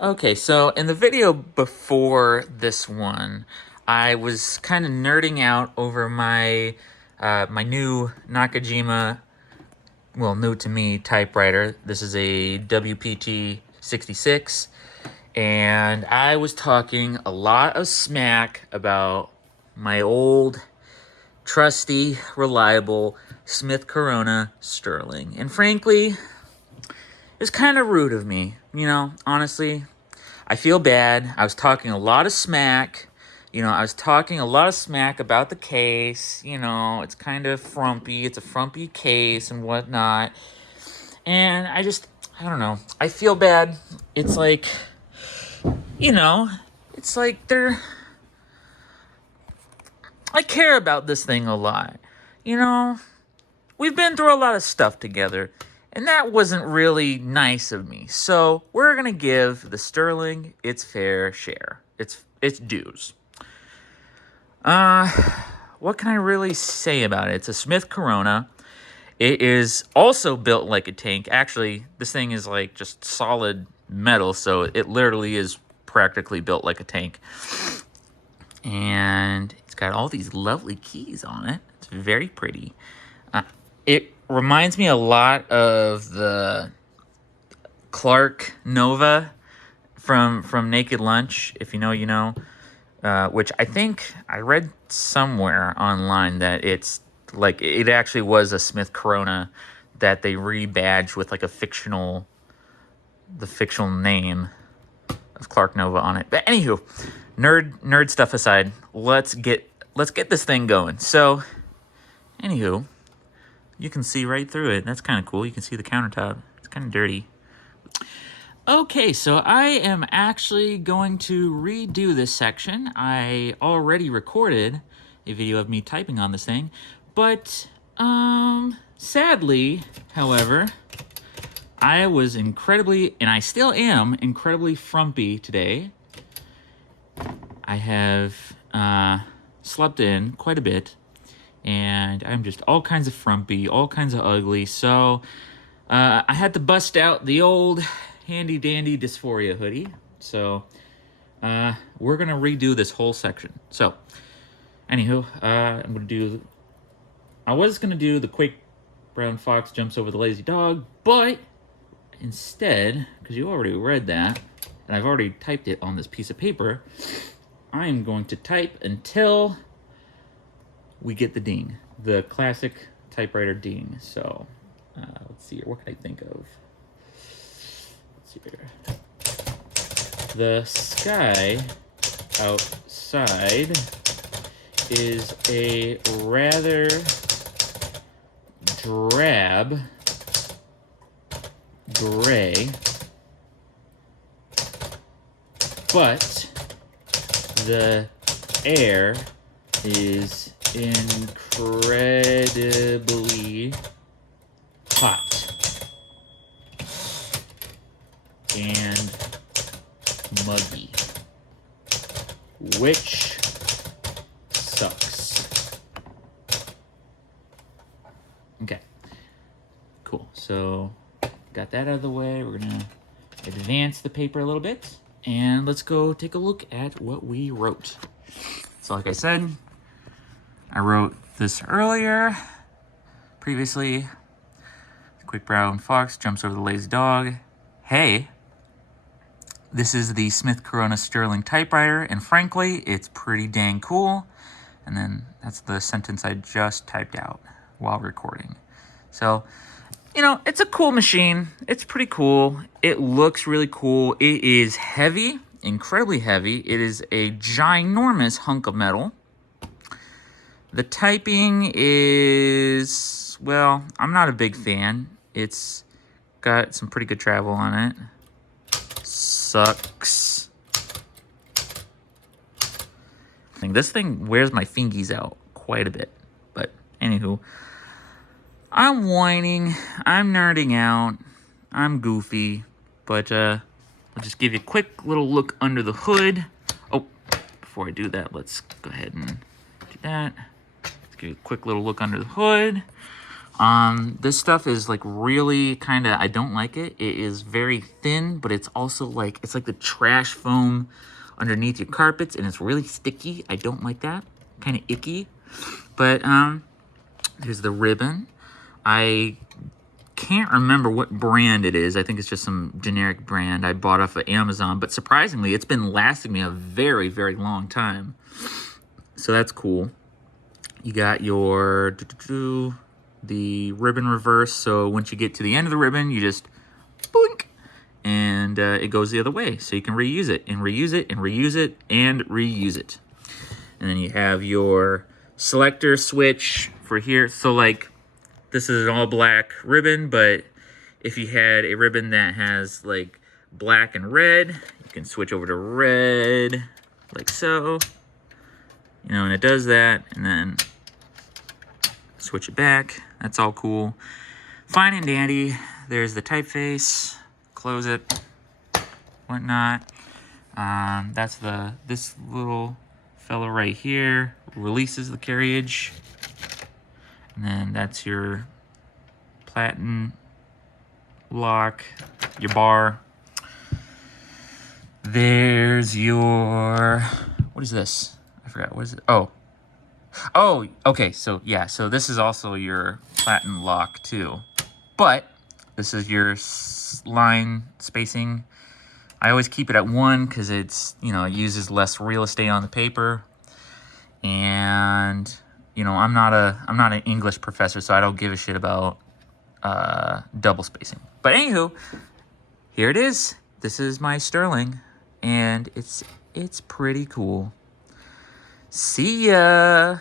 Okay, so in the video before this one, I was kind of nerding out over my my new Nakajima, well, new to me, typewriter. This is a WPT 66, and I was talking a lot of smack about my old, trusty, reliable Smith Corona Sterling. And frankly, it's kind of rude of me, honestly. I feel bad. I was talking a lot of smack. I was talking a lot of smack about the case. It's kind of frumpy. It's a frumpy case and whatnot. And I don't know. I feel bad. It's like, it's like I care about this thing a lot. We've been through a lot of stuff together. And that wasn't really nice of me. So we're going to give the Sterling its fair share. Its dues. What can I really say about it? It's a Smith Corona. It is also built like a tank. Actually, this thing is like just solid metal, so it literally is practically built like a tank. And it's got all these lovely keys on it. It's very pretty. It reminds me a lot of the Clark Nova from Naked Lunch. If you know, you know. Which I think I read somewhere online that it's like it actually was a Smith Corona that they rebadged with like the fictional name of Clark Nova on it. But anywho, nerd stuff aside, let's get this thing going. So, anywho, you can see right through it. That's kind of cool. You can see the countertop. It's kind of dirty. Okay, so I am actually going to redo this section. I already recorded a video of me typing on this thing, but sadly, however, I was incredibly, and I still am, incredibly frumpy today. I have slept in quite a bit, and I'm just all kinds of frumpy, all kinds of ugly, so I had to bust out the old handy dandy dysphoria hoodie. So we're gonna redo this whole section. So anywho, I was gonna do the quick brown fox jumps over the lazy dog, but instead, because you already read that and I've already typed it on this piece of paper, I'm going to type until we get the ding, the classic typewriter ding. So let's see here, what can I think of? Here. The sky outside is a rather drab gray, but the air is incredibly hot and muggy, which sucks. Okay, cool. So got that out of the way. We're gonna advance the paper a little bit, and let's go take a look at what we wrote. So like I said, I wrote this earlier, previously. The quick brown fox jumps over the lazy dog. Hey, this is the Smith Corona Sterling typewriter, and frankly, it's pretty dang cool. And then that's the sentence I just typed out while recording. So, it's a cool machine. It's pretty cool. It looks really cool. It is heavy, incredibly heavy. It is a ginormous hunk of metal. The typing is, well, I'm not a big fan. It's got some pretty good travel on it. Sucks. This thing wears my fingies out quite a bit. But anywho, I'm whining, I'm nerding out, I'm goofy, but I'll just give you a quick little look under the hood. Oh, before I do that, let's go ahead and do that. Let's give you a quick little look under the hood. This stuff is like really kind of, I don't like it. It is very thin, but it's also like, it's like the trash foam underneath your carpets, and it's really sticky. I don't like that. Kind of icky. But here's the ribbon. I can't remember what brand it is. I think it's just some generic brand I bought off of Amazon, but surprisingly, it's been lasting me a very, very long time. So that's cool. You got your the ribbon reverse. So once you get to the end of the ribbon, you just boink, and it goes the other way. So you can reuse it and reuse it and reuse it and reuse it. And then you have your selector switch for here. So like, this is an all black ribbon, but if you had a ribbon that has like black and red, you can switch over to red, like so. You know, and it does that, and then switch it back. That's all cool. Fine and dandy. There's the typeface. Close it. Whatnot. That's this little fellow right here. Releases the carriage. And then that's your platen lock, your bar. There's your, what is this? I forgot, what is it? Oh, okay, so yeah, so this is also your platen lock too. But this is your line spacing. I always keep it at 1 because it's, you know, it uses less real estate on the paper. And you know, I'm not an English professor, so I don't give a shit about double spacing. But anywho, here it is. This is my Sterling, and it's pretty cool. See ya.